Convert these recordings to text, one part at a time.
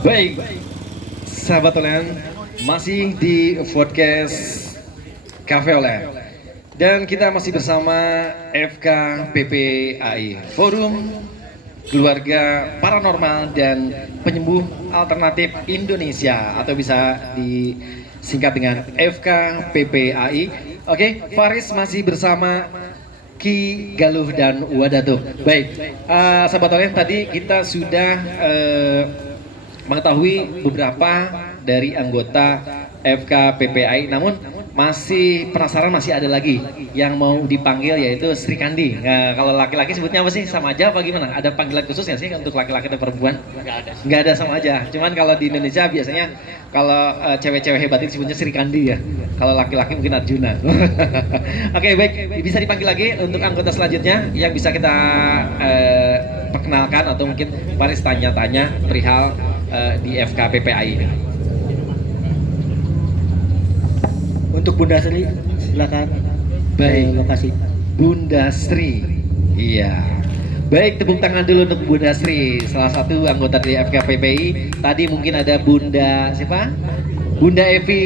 Baik, sahabat Olen, masih di podcast Cafe Olen. Dan kita masih bersama FKPPAI, Forum Keluarga Paranormal dan Penyembuh Alternatif Indonesia, atau bisa disingkat dengan FKPPAI. Oke, Faris masih bersama Ki Galuh dan Wadatuh. Baik, sahabat Olen, tadi kita sudah mengetahui beberapa dari anggota FKPPAI, namun masih penasaran, masih ada lagi yang mau dipanggil, yaitu Sri Kandi. Nah, kalau laki-laki sebutnya apa sih? Sama aja apa gimana? Ada panggilan khusus nggak sih untuk laki-laki dan perempuan? Nggak ada, sama aja. Cuman kalau di Indonesia biasanya kalau cewek-cewek hebat itu sebutnya Sri Kandi ya. Kalau laki-laki mungkin Arjuna. Oke, baik, bisa dipanggil lagi untuk anggota selanjutnya yang bisa kita perkenalkan, atau mungkin Paris tanya-tanya perihal di FKPPAI ini. Untuk Bunda Sri, silakan. Baik, Lokasi. Bunda Sri. Iya. Baik, tepuk tangan dulu untuk Bunda Sri, salah satu anggota dari FKPPI. Tadi mungkin ada Bunda siapa? Bunda Evi.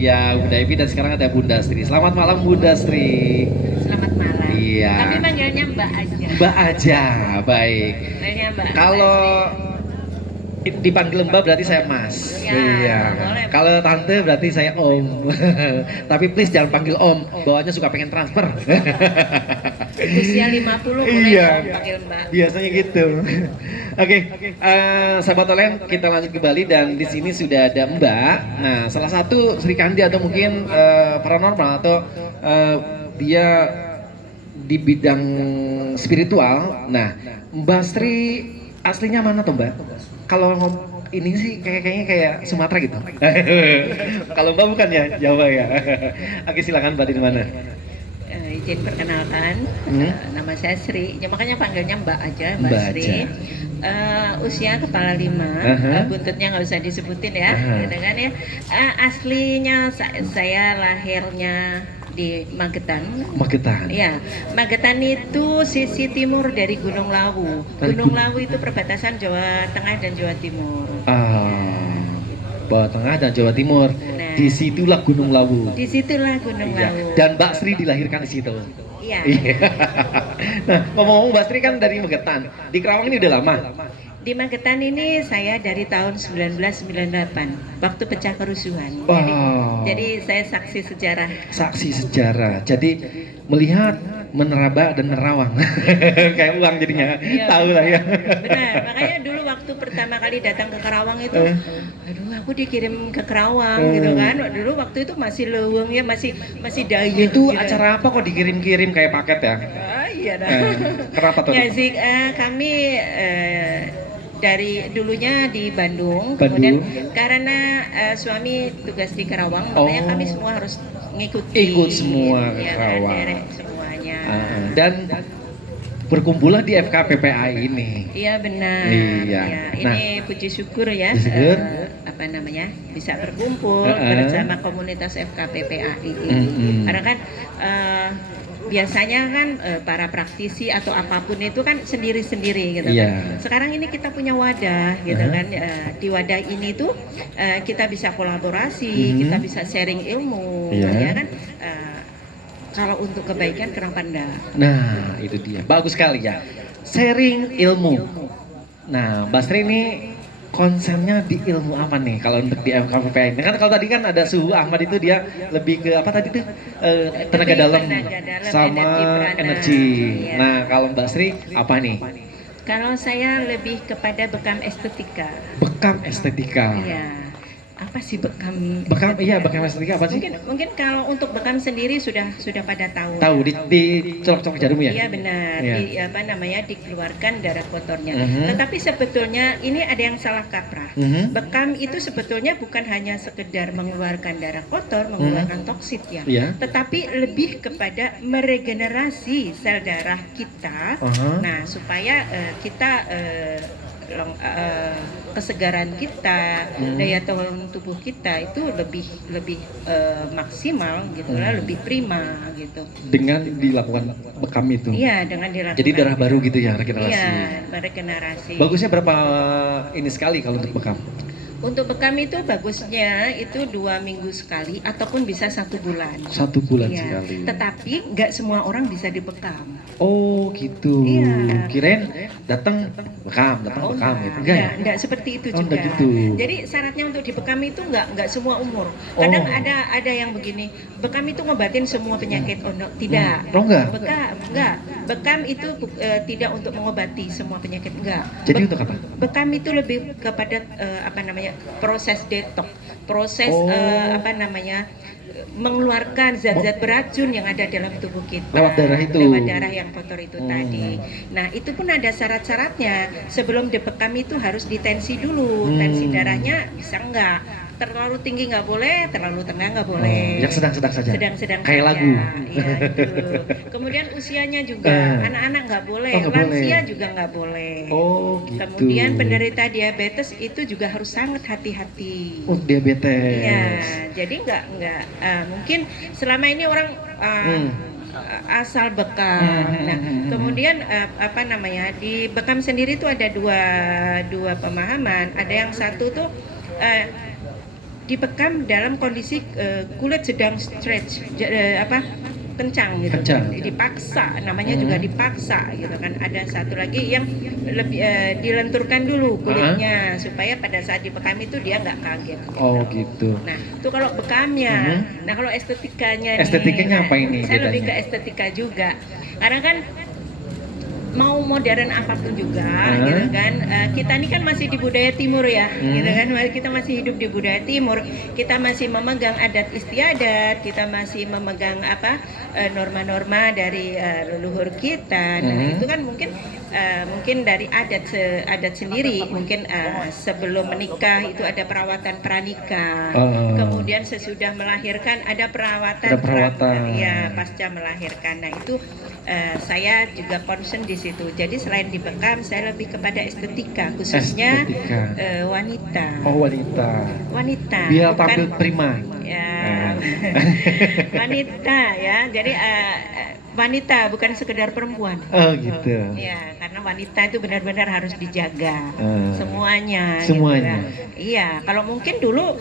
Ya, Bunda Evi, dan sekarang ada Bunda Sri. Selamat malam Bunda Sri. Selamat malam. Iya. Tapi manggilnya Mbak aja. Mbak aja. Baik. Manggilnya Mbak. Kalau dipanggil Mbak berarti saya Mas. Ya, Iya. boleh. Kalau Tante berarti saya Om. Tapi please jangan panggil Om, bawaannya suka pengen transfer. Usia 50 boleh Iya. dong panggil Mbak. Biasanya gitu. Oke, sahabat Olen, kita lanjut kembali, dan di sini sudah ada Mbak. Nah, salah satu Sri Kandi, atau mungkin paranormal, atau dia di bidang spiritual. Nah, Mbak Sri aslinya mana tuh Mbak? Kalau ini sih kayaknya kayak Sumatera gitu. Kalau Mbak bukan ya, Jawa ya. Oke, silakan Mbak, di mana? Izin perkenalkan, nama saya Sri. Ya, makanya panggilnya Mbak aja, Mbak Mbak Sri. aja. Usia kepala 5, buntutnya nggak usah disebutin ya, gitu kan ya. Aslinya saya lahirnya di Magetan. Magetan. Ya, Magetan itu sisi timur dari Gunung Lawu. Gunung Lawu itu perbatasan Jawa Tengah dan Jawa Timur. Jawa Tengah dan Jawa Timur. Nah. Disitulah Gunung Lawu. Disitulah Gunung Iya. Lawu. Dan Mbak Sri dilahirkan di situ. Iya. Iya. Nah, ngomong-ngomong, Mbak Sri kan dari Magetan. Di Kerawang ini udah lama. Di Magetan ini saya dari tahun 1998, waktu pecah kerusuhan. Wow. Jadi saya saksi sejarah. Saksi sejarah. Jadi melihat, meneraba, dan menerawang. Kayak uang jadinya. Iya, Tahu lah ya. Benar, makanya dulu waktu pertama kali datang ke Karawang itu, aduh aku dikirim ke Karawang gitu kan. Dulu waktu itu masih leweng ya, masih dayu. Itu gitu. acara apa kok dikirim-kirim kayak paket ya? Iya dah. Kenapa tuh? Ya sih, kami dari dulunya di Bandung, Bandung. kemudian karena suami tugas di Karawang, makanya kami semua harus ngikuti. Ikut semua ke ya, Karawang. derek semuanya. Dan berkumpullah di FKPPAI ini. Iya benar. Iya. Ya, Nah, ini puji syukur ya. puji syukur. Apa namanya, bisa berkumpul bersama komunitas FKPPAI ini. Karena kan biasanya kan para praktisi atau apapun itu kan sendiri-sendiri gitu Iya. kan. Sekarang ini kita punya wadah gitu kan. Di wadah ini tuh kita bisa kolaborasi, kita bisa sharing ilmu, Iya. ya kan. Kalau untuk kebaikan kenapa enggak? Nah, itu dia. Bagus sekali ya. Sharing ilmu. Nah, Mbak Sri ini konsennya di ilmu apa nih kalau untuk di FKPPAI ini? Kan kalau tadi kan ada Suhu Ahmad, itu dia lebih ke apa tadi tuh? Tenaga Lebih dalam tenaga dalam, sama prana. energi. Iya. Nah, kalau Mbak Sri apa nih? Kalau saya lebih kepada bekam estetika. Bekam estetika. Iya. Apa sih bekam? Bekam, iya, bekam estetika apa sih? Mungkin kalau untuk bekam sendiri sudah pada tahu. Tahu di colok-colok jarum ya? Iya benar. Iya. Apa namanya, dikeluarkan darah kotornya. Mhm. Tetapi sebetulnya ini ada yang salah kaprah. Mhm. Bekam itu sebetulnya bukan hanya sekedar mengeluarkan darah kotor, mengeluarkan toksit ya. Iya. Tetapi lebih kepada meregenerasi sel darah kita. Aha. Nah, supaya kita kesegaran kita, daya tahan tubuh kita itu lebih maksimal gitu lah, lebih prima gitu. Dengan dilakukan bekam itu. Iya, dengan dilakukan. Jadi darah baru gitu ya, regenerasi. Iya, regenerasi. Bagusnya berapa ini sekali kalau untuk bekam? Untuk bekam itu bagusnya itu 2 minggu sekali ataupun bisa 1 bulan. 1 bulan Iya. sekali. Tetapi nggak semua orang bisa dibekam. Oh gitu. Iya. Kirain datang bekam gitu. Enggak ya? Enggak seperti itu Oh, juga. enggak gitu. Jadi syaratnya untuk dibekam itu enggak semua umur. Kadang Oh. ada yang begini, bekam itu ngobatin semua penyakit. Oh, no, tidak. Oh, enggak? Bekam itu tidak untuk mengobati semua penyakit, enggak. Jadi untuk apa? Bekam itu lebih kepada proses detox, proses mengeluarkan zat-zat beracun yang ada dalam tubuh kita Lewat darah itu. lewat darah yang kotor itu tadi. Nah itu pun ada syarat-syaratnya. Sebelum dibekam itu harus ditensi dulu. Tensi darahnya bisa enggak, terlalu tinggi nggak boleh, terlalu tengah nggak boleh. Yang sedang-sedang saja. Sedang-sedang Kayak saja. lagu. Iya itu. Kemudian usianya juga, anak-anak nggak boleh, Oh, nggak lansia boleh. juga nggak boleh. Oh gitu. Kemudian penderita diabetes itu juga harus sangat hati-hati. Oh diabetes. Iya, jadi nggak mungkin selama ini orang asal bekam. Nah, kemudian di bekam sendiri itu ada dua pemahaman. Ada yang satu tuh dibekam dalam kondisi kulit sedang stretch, kencang gitu, Kencang. dipaksa, namanya juga dipaksa gitu kan. Ada satu lagi yang lebih dilenturkan dulu kulitnya supaya pada saat dibekam itu dia nggak kaget. Gitu. Oh gitu. Nah itu kalau bekamnya, nah kalau estetikanya Estetikanya nih, apa ini saya lebih bedanya? ke estetika juga, karena kan mau modern apapun juga, gitu kan. Kita ini kan masih di budaya timur ya, gitu kan. Kita masih hidup di budaya timur. Kita masih memegang adat istiadat, kita masih memegang norma-norma dari leluhur kita. Nah, itu kan mungkin dari adat sendiri. Mungkin sebelum menikah itu ada perawatan pranikah. Kemudian sesudah melahirkan ada perawatan. Ya, pasca melahirkan. Nah, itu saya juga concern di situ. Jadi selain dibekam, saya lebih kepada estetika, khususnya wanita. Oh wanita. Wanita. Biar bukan- tampil prima. Ya, wanita ya. Jadi wanita bukan sekedar perempuan. Oh gitu. Ya, karena wanita itu benar-benar harus dijaga semuanya. Semuanya. Gitu ya. Iya, kalau mungkin dulu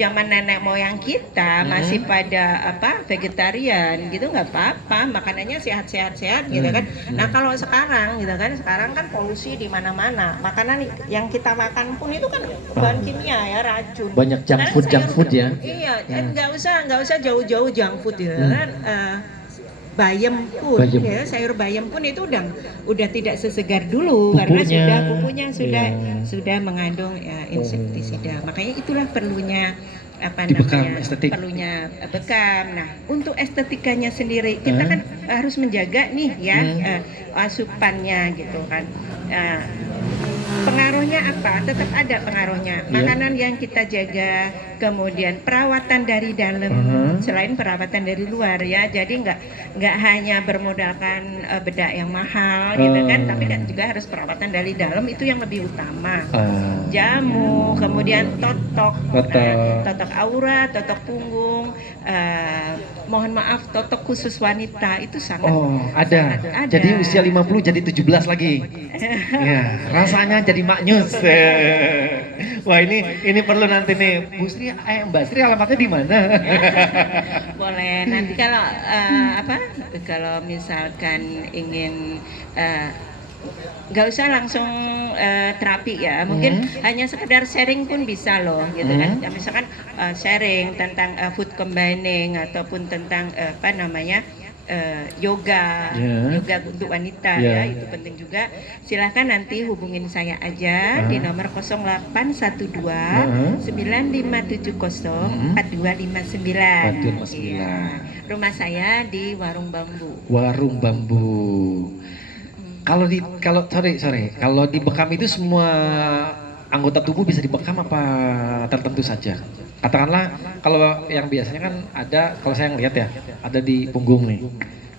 zaman nenek moyang kita masih pada vegetarian gitu nggak apa-apa, makanannya sehat-sehat gitu kan. Nah kalau sekarang gitu kan, sekarang kan polusi di mana-mana. Makanan yang kita makan pun itu kan bahan kimia ya, racun. Banyak junk Sekarang food ya. Iya, nggak usah jauh-jauh junk food ya kan. Bayam pun, Bayam. ya sayur bayam pun itu udah tidak sesegar dulu karena pupunya sudah mengandung insektisida. Makanya itulah perlunya Dibekam, estetik. perlunya bekam. Nah, untuk estetikanya sendiri kita kan harus menjaga nih ya asupannya gitu kan. Pengaruhnya apa? Tetap ada pengaruhnya. Makanan yang kita jaga, kemudian perawatan dari dalam, selain perawatan dari luar ya. Jadi nggak hanya bermodalkan bedak yang mahal gitu kan, tapi juga harus perawatan dari dalam, itu yang lebih utama. Jamu, kemudian totok aura, totok punggung. Mohon maaf, totok khusus wanita itu sangat. Oh ada. Jadi usia 50 jadi 17 lagi. Ya, rasanya jadi maknyus. Wah ini perlu nanti nih, Bu Sri, Mbak Sri alamatnya di mana? Boleh nanti kalau misalkan ingin nggak usah langsung terapi ya, mungkin hanya sekedar sharing pun bisa loh gitu kan. Ya, misalkan sharing tentang food combining ataupun tentang yoga untuk wanita ya, itu penting juga. Silahkan nanti hubungin saya aja di nomor 0812 9570 4259. Iya. Rumah saya di Warung Bambu. Warung Bambu. Kalau dibekam itu semua anggota tubuh bisa dibekam apa tertentu saja? Katakanlah kalau yang biasanya kan ada, kalau saya ngelihat ya, ada di punggung nih.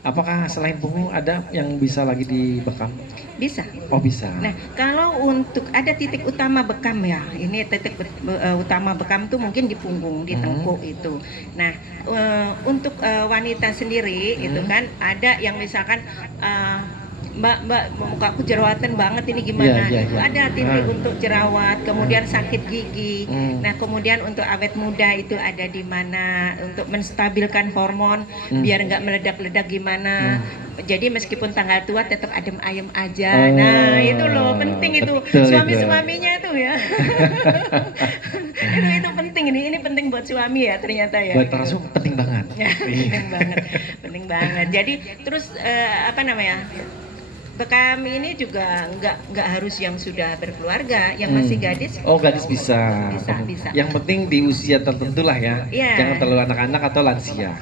Apakah selain punggung ada yang bisa lagi dibekam? Bisa. Oh bisa. Nah, kalau untuk ada titik utama bekam ya, ini titik utama bekam tuh mungkin di punggung, di tengkuk itu. Nah, untuk wanita sendiri itu kan ada yang misalkan Mbak muka aku jerawatan banget ini gimana? Iya. Ada titik untuk jerawat, kemudian sakit gigi. Nah, kemudian untuk awet muda itu ada di mana untuk menstabilkan hormon biar nggak meledak-ledak gimana. Jadi meskipun tanggal tua tetap adem ayem aja. Nah, itu loh penting itu. Betul Suami-suaminya itu ya. itu penting ini penting buat suami ya ternyata ya. Buat para suami penting banget. Penting banget. Jadi terus apa namanya? Bekam ini juga nggak harus yang sudah berkeluarga, yang masih gadis. Oh gadis bisa. Bisa. Yang penting di usia tertentu lah ya. Iya. Jangan terlalu anak-anak atau lansia.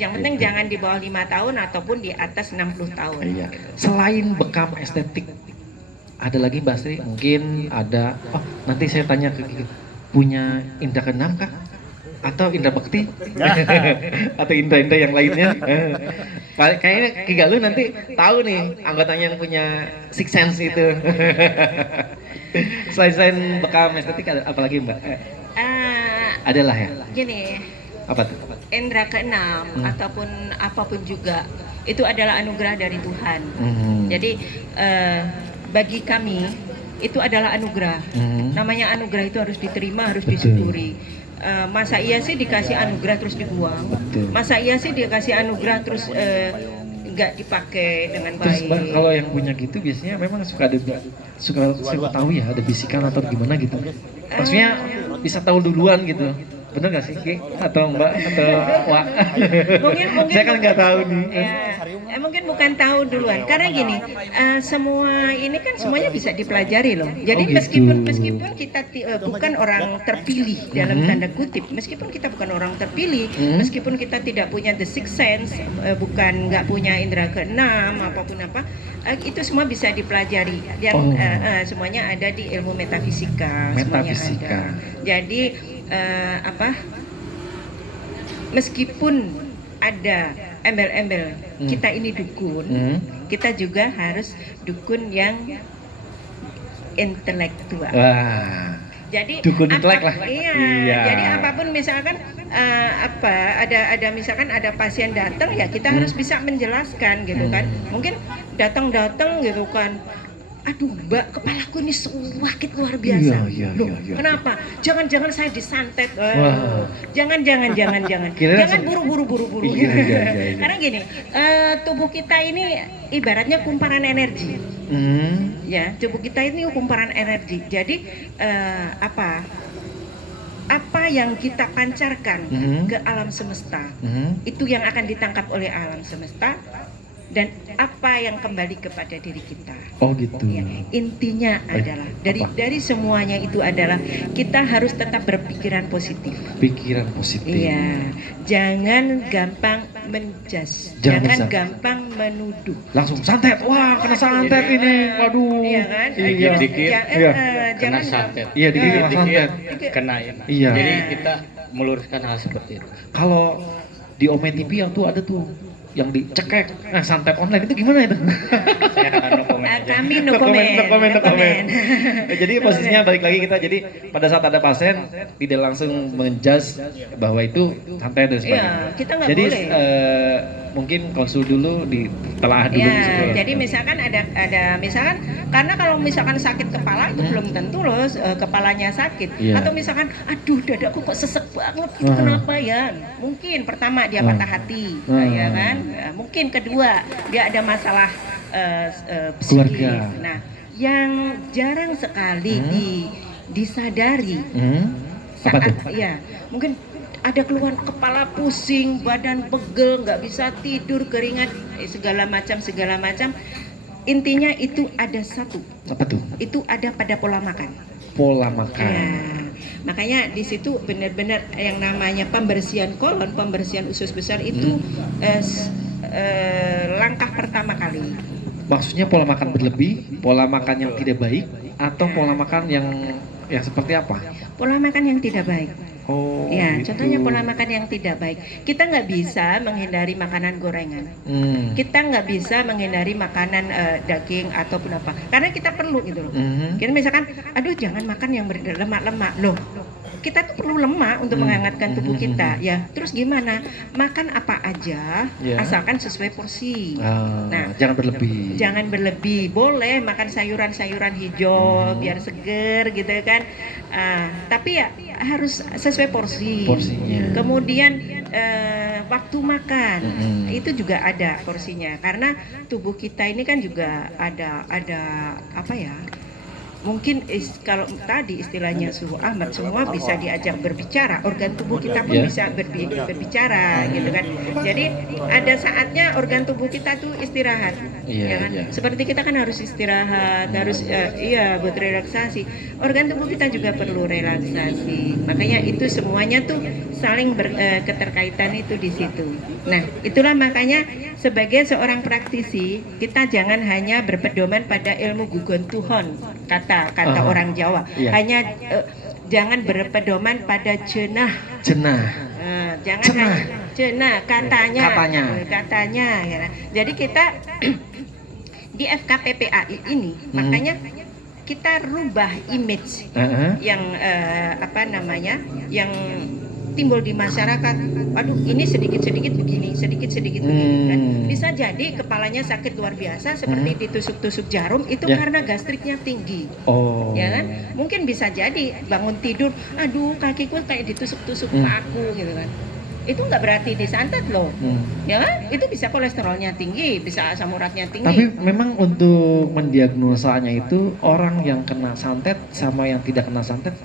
Yang penting jangan di bawah 5 tahun ataupun di atas 60 tahun. Iya. Selain bekam estetik, ada lagi Mbak Sri? Mungkin ada. Oh nanti saya tanya ke Kiki. Punya indra keenam kah? Atau indra bakti? Atau indra-indra yang lainnya? Kayaknya Ki Galuh nanti tahu nih anggotanya yang punya six sense itu. Selain bekam estetik ada apa lagi Mbak? Adalah ya. Gini, Apa tuh? indra keenam ataupun apapun juga itu adalah anugerah dari Tuhan. Jadi bagi kami itu adalah anugerah. Namanya anugerah itu harus diterima, harus disyukuri. Masa iya sih dikasih anugerah terus dibuang? Betul. Masa iya sih dikasih anugerah terus nggak dipakai dengan Terus baik? Mbak, kalau yang punya gitu biasanya memang suka tahu ya ada bisikan atau gimana gitu. Maksudnya bisa tahu duluan gitu. Bener gak sih Ki? Atau Mbak atau Wak? mungkin Saya kan nggak tahu nih. mungkin bukan tahu duluan karena gini, semua ini kan semuanya bisa dipelajari loh. Jadi Oh, gitu. meskipun kita bukan orang terpilih dalam tanda kutip, meskipun kita bukan orang terpilih, meskipun kita tidak punya the sixth sense, nggak punya indera keenam apapun apa, itu semua bisa dipelajari. Dan semuanya ada di ilmu metafisika. Semuanya ada. Jadi meskipun ada embel-embel kita ini dukun, kita juga harus dukun yang intelektual. Wah. Jadi Dukun intelek lah. Iya. Jadi apapun misalkan ada misalkan ada pasien datang ya kita harus bisa menjelaskan gitu kan. Mungkin datang gitu kan. Aduh Mbak, kepalaku ini sakit luar biasa. Iya. Kenapa? Jangan-jangan saya disantet. Wah. Jangan. Jangan buru-buru. Iya. Karena gini, tubuh kita ini ibaratnya kumparan energi. Ya, tubuh kita ini kumparan energi. Jadi apa yang kita pancarkan ke alam semesta, itu yang akan ditangkap oleh alam semesta. Dan apa yang kembali kepada diri kita. Oh gitu. Ya, intinya adalah dari semuanya itu adalah kita harus tetap berpikiran positif. Pikiran positif. Iya, jangan gampang menjudge, jangan gampang menuduh. Langsung santet. Wah, kena santet ini. Waduh. Iya kan? Iya. Jangan kena santet. Iya, dikit santet. Kena ya. Iya. Jadi kita meluruskan hal seperti itu. Kalau di Ome TV yang tuh ada tuh yang dicekek, santet online itu gimana itu? Saya akan no comment aja. Kami no comment. Jadi posisinya balik lagi kita, jadi pada saat ada pasien tidak langsung menjudge bahwa itu santet dan sebagainya. Iya, kita nggak Jadi boleh. mungkin konsul dulu, ditelaah dulu. Ya, jadi misalkan ada misalkan karena kalau misalkan sakit kepala itu belum tentu loh kepalanya sakit. Iya. Atau misalkan aduh dadaku kok sesek banget itu kenapa ya? Mungkin pertama dia patah hati, ya kan? Mungkin kedua dia ada masalah psikis. Keluarga. Nah, yang jarang sekali disadari Apa saat tuh? ya mungkin ada keluhan kepala pusing, badan pegel, nggak bisa tidur, keringat, segala macam. Intinya itu ada satu. Apa tuh? Itu ada pada pola makan. Pola makan. Ya, makanya di situ benar-benar yang namanya pembersihan kolon, pembersihan usus besar itu langkah pertama kali. Maksudnya pola makan berlebih, pola makan yang tidak baik, atau pola makan yang yang seperti apa? Pola makan yang tidak baik. Oh, Ya, gitu. contohnya pola makan yang tidak baik. Kita nggak bisa menghindari makanan gorengan. Kita nggak bisa menghindari makanan daging ataupun apa. Karena kita perlu gitu loh. Kita misalkan, aduh jangan makan yang berlemak-lemak loh. Kita tuh perlu lemak untuk menghangatkan tubuh kita. Ya, terus gimana? Makan apa aja, Ya. asalkan sesuai porsi. Nah, Jangan berlebih. jangan berlebih. Boleh makan sayuran-sayuran hijau biar seger gitu kan. Tapi ya harus sesuai porsi. Porsinya. Kemudian waktu makan Mhm. itu juga ada porsinya karena tubuh kita ini kan juga ada apa ya? Mungkin kalau tadi istilahnya suhu Ahmad semua bisa diajak berbicara, organ tubuh kita pun Ya. bisa berbicara gitu kan. Jadi ada saatnya organ tubuh kita tuh istirahat, Iya, ya kan? iya. Seperti kita kan harus istirahat, harus buat relaksasi. Organ tubuh kita juga perlu relaksasi. Makanya itu semuanya tuh saling keterkaitan itu di situ. Nah, itulah makanya sebagai seorang praktisi kita jangan hanya berpedoman pada ilmu gugon tuhon kata orang Jawa. Iya. Hanya jangan berpedoman pada jenah. Jenah. Jangan Cenah. hanya jenah katanya. Katanya. Ya. Jadi kita di FKPPAI ini makanya kita rubah image yang yang timbul di masyarakat. Aduh, ini sedikit-sedikit begini, sedikit-sedikit begini kan. Bisa jadi kepalanya sakit luar biasa seperti ditusuk-tusuk jarum itu Ya. karena gastriknya tinggi. Oh. Ya kan? Mungkin bisa jadi bangun tidur, aduh kakiku kayak ditusuk-tusuk paku gitu kan. Itu nggak berarti disantet loh. Ya kan? Itu bisa kolesterolnya tinggi, bisa asam uratnya tinggi. Tapi memang untuk mendiagnosanya itu orang yang kena santet sama yang tidak kena santet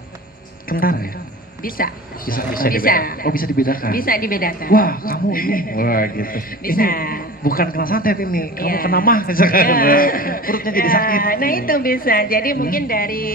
kentara ya? Bisa. Bisa Bisa. Oh, bisa dibedakan. Bisa dibedakan. Wah, kamu ini. Wah, gitu. Bisa. Ini bukan kena santet ini, kamu Iya. kena mah misalkan. Ya. Perutnya jadi sakit. Nah itu bisa. Jadi mungkin dari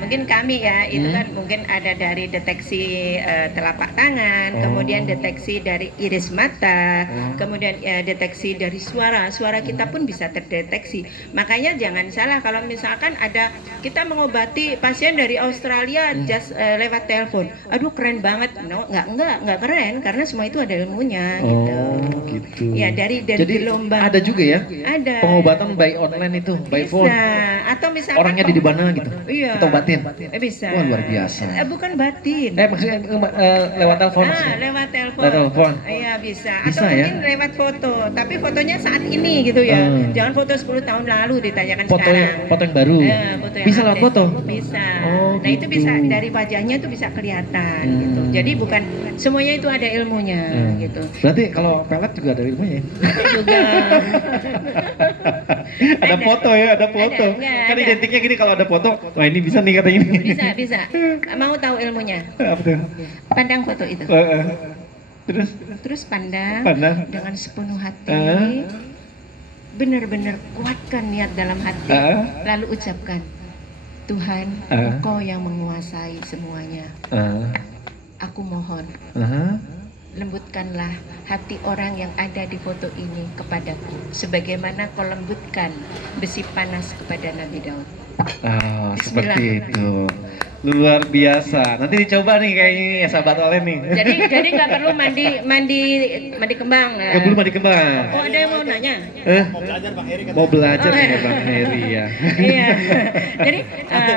mungkin kami ya itu kan mungkin ada dari deteksi telapak tangan, kemudian deteksi dari iris mata, kemudian deteksi dari suara. Suara kita pun bisa terdeteksi. Makanya jangan salah kalau misalkan ada kita mengobati pasien dari Australia just lewat telepon. Aduh keren banget. No, enggak keren karena semua itu ada ilmunya gitu. Oh, gitu. Ya dari Jadi gelombang ada juga ya ada pengobatan by online itu, by bisa phone. atau misalkan Orangnya di mana gitu. Iya. Kita obatin. Bisa. Wah, luar biasa. Bukan batin. Maksudnya lewat telepon. maksudnya? Lewat telepon. Lewat telepon. Iya bisa. Bisa Atau ya? mungkin lewat foto. Tapi fotonya saat ini gitu ya. Jangan foto 10 tahun lalu ditanyakan Foto sekarang. foto yang baru. Foto yang Bisa lewat update. foto. Bisa. Oh, Nah itu gitu. bisa dari wajahnya tuh bisa kelihatan gitu. Jadi bukan semuanya itu ada ilmunya gitu. Berarti kalau pelet juga ada ilmunya ya? Juga. Ada foto ya, ada foto. Enggak, Kan ada. identiknya gini kalau ada foto, wah ini bisa nih katanya ini. Bisa. Mau tahu ilmunya? Apa tuh? Pandang foto itu. Terus Terus pandang, Pandang. dengan sepenuh hati. Benar-benar kuatkan niat dalam hati. Lalu ucapkan, Tuhan, Engkau yang menguasai semuanya. Aku mohon, lembutkanlah hati orang yang ada di foto ini kepadaku, sebagaimana kau lembutkan besi panas kepada Nabi Daud. seperti itu. Luar biasa. Nanti dicoba nih kayak ini ya sahabat Olen nih. Jadi nggak perlu mandi kembang. Belum mandi kembang. Oh ada yang mau nanya? Mau belajar Oh, ya Bang Heri ya. Iya. Jadi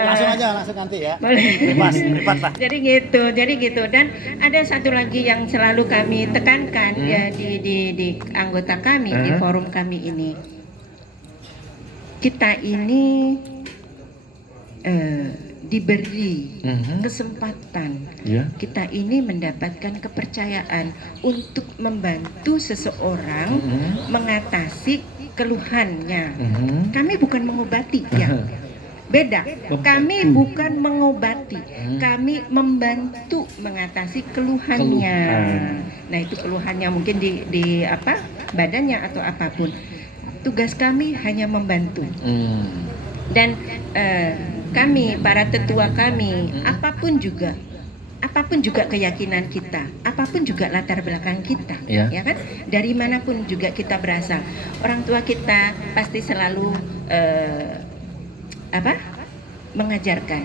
langsung nanti ya. boleh. Privat lah. Jadi gitu dan ada satu lagi yang selalu kami tekankan ya di anggota kami di forum kami ini. Kita ini diberi kesempatan, kita ini mendapatkan kepercayaan untuk membantu seseorang mengatasi keluhannya. Kami bukan mengobati ya. Beda. Kami bukan mengobati, kami membantu mengatasi keluhannya. Nah, itu keluhannya mungkin di apa? Badannya atau apapun. Tugas kami hanya membantu. Dan kami, para tetua kami, apapun juga keyakinan kita, apapun juga latar belakang kita, ya kan? Dari manapun juga kita berasal, orang tua kita pasti selalu mengajarkan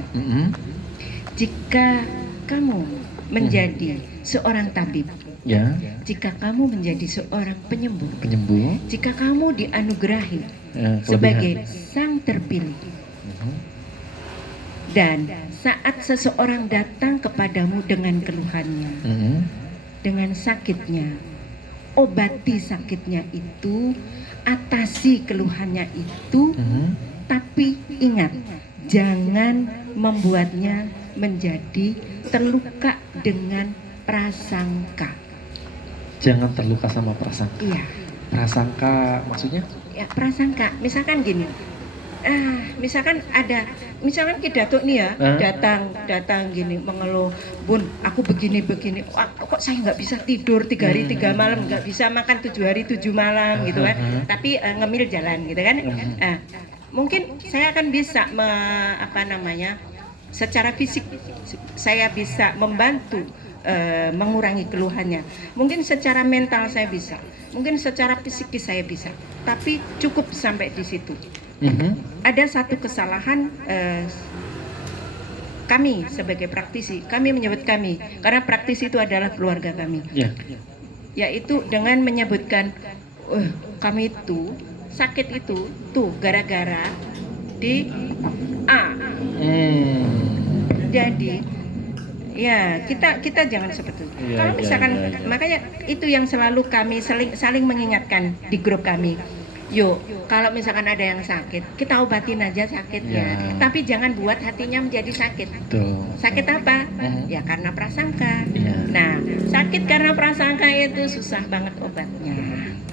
jika kamu menjadi seorang tabib, Ya, jika kamu menjadi seorang penyembuh, jika kamu dianugerahi sebagai sang terpilih, dan saat seseorang datang kepadamu dengan keluhannya, dengan sakitnya, obati sakitnya itu, atasi keluhannya itu, tapi ingat, jangan membuatnya menjadi terluka dengan prasangka. Jangan terluka sama prasangka. Iya. Prasangka maksudnya? Ya, prasangka. Misalkan gini. Misalkan Ki Datuk nih ya, datang gini mengeluh, Bun, aku begini. Kok saya nggak bisa tidur 3 hari 3 malam, nggak bisa makan 7 hari 7 malam gitu kan. Tapi ngemil jalan gitu kan. Mungkin saya akan bisa secara fisik saya bisa membantu mengurangi keluhannya. Mungkin secara mental saya bisa, mungkin secara psikis saya bisa, tapi cukup sampai di situ. Ada satu kesalahan kami sebagai praktisi, kami menyebut kami karena praktisi itu adalah keluarga kami, yaitu dengan menyebutkan kami itu sakit itu tuh gara-gara di A. Jadi ya kita jangan seperti itu. Kalau misalkan makanya itu yang selalu kami saling mengingatkan di grup kami. Yuk, kalau misalkan ada yang sakit, kita obatin aja sakitnya. Tapi jangan buat hatinya menjadi sakit. Sakit apa? Ya karena prasangka. Nah, sakit karena prasangka itu susah banget obatnya.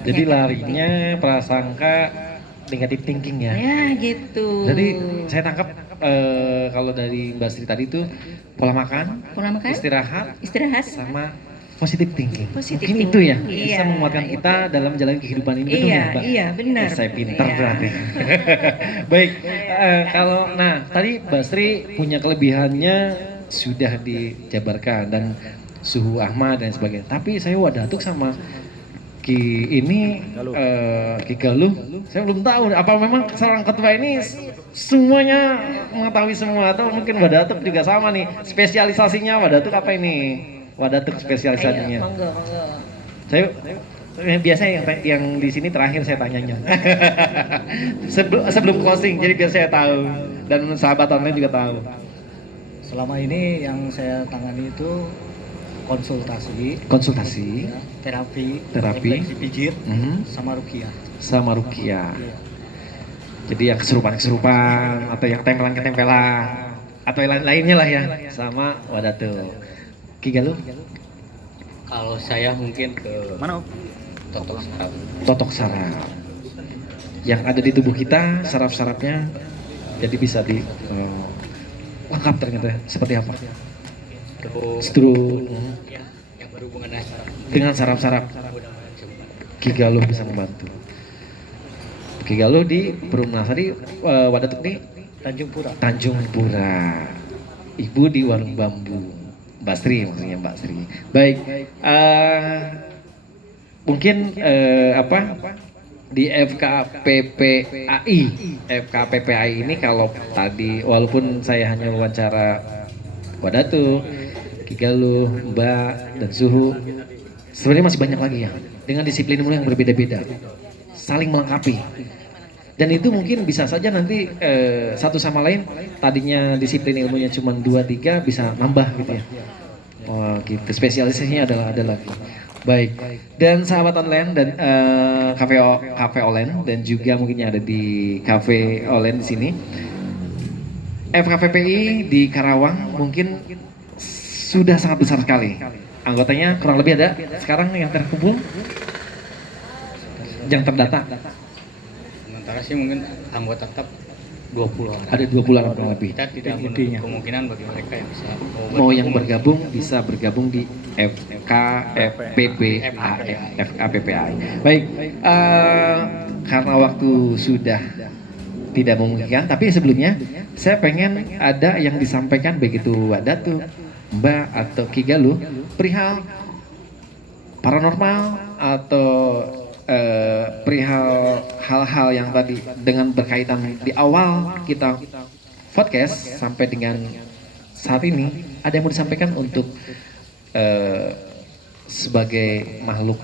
Jadi larinya prasangka negative thinking ya. Ya gitu. Jadi saya tangkap kalau dari Mbak Sri tadi itu pola makan, istirahat, sama positive thinking. Mungkin itu ya bisa menguatkan kita dalam menjalani kehidupan ini. Betul ya, Mbak? Iya, benar. Saya pintar berarti. Baik, kalau tadi Mbak Sri punya kelebihannya sudah dijabarkan dan suhu Ahmad dan sebagainya. Tapi saya wadatuk sama Ki Galuh, saya belum tahu apa memang seorang ketua ini semuanya mengetahui semua atau mungkin Wadatuk juga sama nih spesialisasinya. Wadatuk apa ini? Wadatuk spesialisasinya. Monggo. Saya biasa yang di sini terakhir saya tanyanya. sebelum closing, jadi biar saya tahu dan sahabat online juga tahu. Selama ini yang saya tangani itu konsultasi, ya, terapi, refleksi pijit, sama ruqyah. Jadi yang kesurupan atau yang tempelan atau yang lainnya lah ya, sama Wadatuk. Ki Galuh? Kalau saya mungkin ke mana? Totok saraf. Yang ada di tubuh kita, saraf-sarafnya jadi bisa di lengkap ternyata. Seperti apa? Stroke yang berhubungan dengan saraf-saraf. Ki Galuh bisa membantu. Ki Galuh di Perumnasari, Wadatuk di Tanjung Pura. Ibu di Warung Bambu. Mbak Sri maksudnya, Mbak Sri. Baik, mungkin di FKPPAI ini kalau tadi walaupun saya hanya wawancara Wadatuk, Ki Galuh, Mbak, dan Suhu, sebenarnya masih banyak lagi ya dengan disiplin ilmu yang berbeda-beda, saling melengkapi. Dan itu mungkin bisa saja nanti satu sama lain tadinya disiplin ilmunya cuma 2-3 bisa nambah gitu ya. Oh gitu, spesialisasinya ada lagi. Baik, dan sahabat online dan kafe online dan juga mungkin yang ada di kafe online di sini. FKPPI di Karawang mungkin sudah sangat besar sekali. Anggotanya kurang lebih ada sekarang yang terkumpul, yang terdata. Sementara sih mungkin anggota tetap 20 orang. Ada 20 orang kurang lebih. Kita tidak menutup kemungkinan bagi mereka yang bisa mau yang bergabung bisa bergabung di FKPPAI. Baik, karena waktu sudah tidak memungkinkan, tapi sebelumnya saya pengen ada yang disampaikan begitu Wadatuk, Mbak atau Ki Galuh perihal paranormal atau perihal hal-hal yang tadi dengan berkaitan di awal kita podcast sampai dengan saat ini ada yang mau disampaikan untuk sebagai makhluk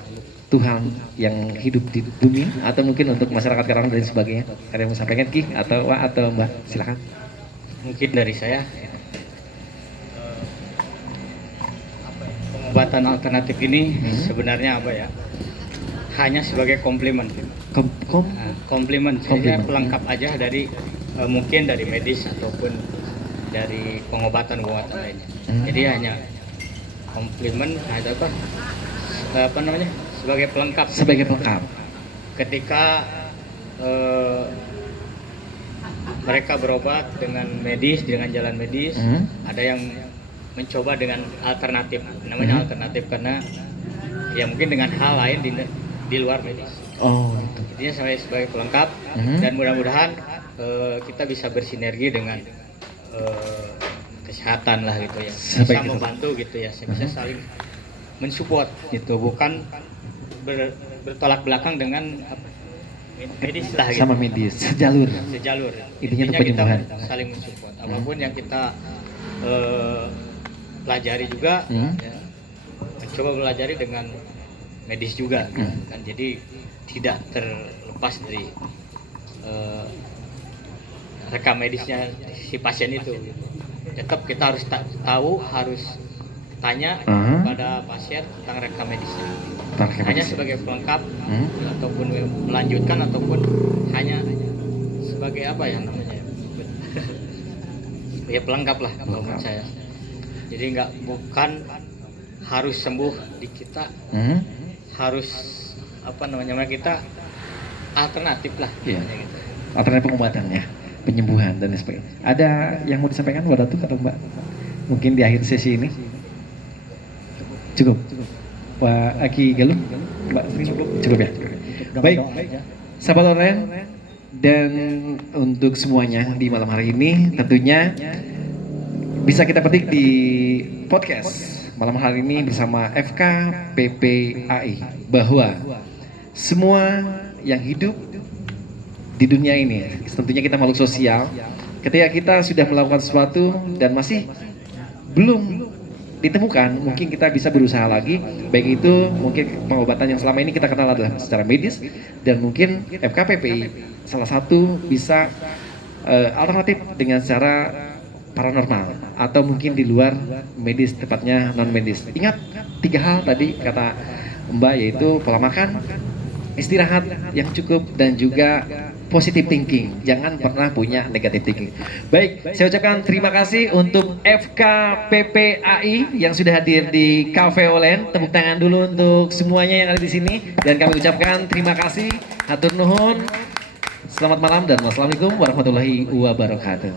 Tuhan yang hidup di bumi atau mungkin untuk masyarakat Karawang dan sebagainya? Ada yang mau sampaikan Ki atau Wak atau Mbak? Silakan. Mungkin dari saya pengobatan alternatif ini sebenarnya apa ya? Hanya sebagai komplimen. Komplimen saja, pelengkap aja dari mungkin dari medis ataupun dari pengobatan lainnya. Jadi hanya komplimen atau apa namanya? Sebagai pelengkap. Sebagai pelengkap. Ketika mereka berobat dengan medis, dengan jalan medis, ada yang mencoba dengan alternatif. Namanya alternatif karena ya mungkin dengan hal lain di luar medis. Oh, gitu. Intinya sebagai pelengkap dan mudah-mudahan kita bisa bersinergi dengan kesehatan lah gitu ya. Bisa membantu gitu ya, bisa saling mensupport gitu, bukan bertolak belakang dengan medis lah gitu. Sama medis, sejalur. Intinya untuk penyembuhan. Kita saling mensupport. Apapun yang kita pelajari juga, ya, mencoba pelajari dengan medis juga, kan jadi tidak terlepas dari rekam medisnya si pasien itu. Tetap kita harus tahu, harus tanya pada pasien tentang rekam medisnya. Hanya sebagai pelengkap ataupun melanjutkan ataupun hanya sebagai apa ya namanya ya pelengkap lah kalau menurut saya. Jadi bukan harus sembuh di kita, harus apa namanya kita alternatif lah. Gitu. Alternatif pengobatan ya, penyembuhan dan sebagainya. Ada yang mau disampaikan Mbak Ratu atau Mbak? Mungkin di akhir sesi ini cukup. Pak Aki Galuh, Mbak Sri, cukup ya. Baik, sahabat online dan untuk semuanya di malam hari ini tentunya bisa kita petik di podcast malam hari ini bersama FKPPAI bahwa semua yang hidup di dunia ini tentunya kita makhluk sosial. Ketika kita sudah melakukan sesuatu dan masih belum ditemukan, mungkin kita bisa berusaha lagi, baik itu mungkin pengobatan yang selama ini kita kenal adalah secara medis, dan mungkin FKPPI salah satu bisa alternatif dengan cara paranormal atau mungkin di luar medis, tepatnya non medis. Ingat 3 hal tadi kata Mbak, yaitu pola makan, istirahat yang cukup, dan juga positive thinking. Jangan pernah punya negative thinking. Baik, saya ucapkan terima kasih untuk FKPPAI yang sudah hadir di Cafe Olen. Tepuk tangan dulu untuk semuanya yang ada di sini, dan kami ucapkan terima kasih. Hatur nuhun. Selamat malam dan wassalamualaikum warahmatullahi wabarakatuh.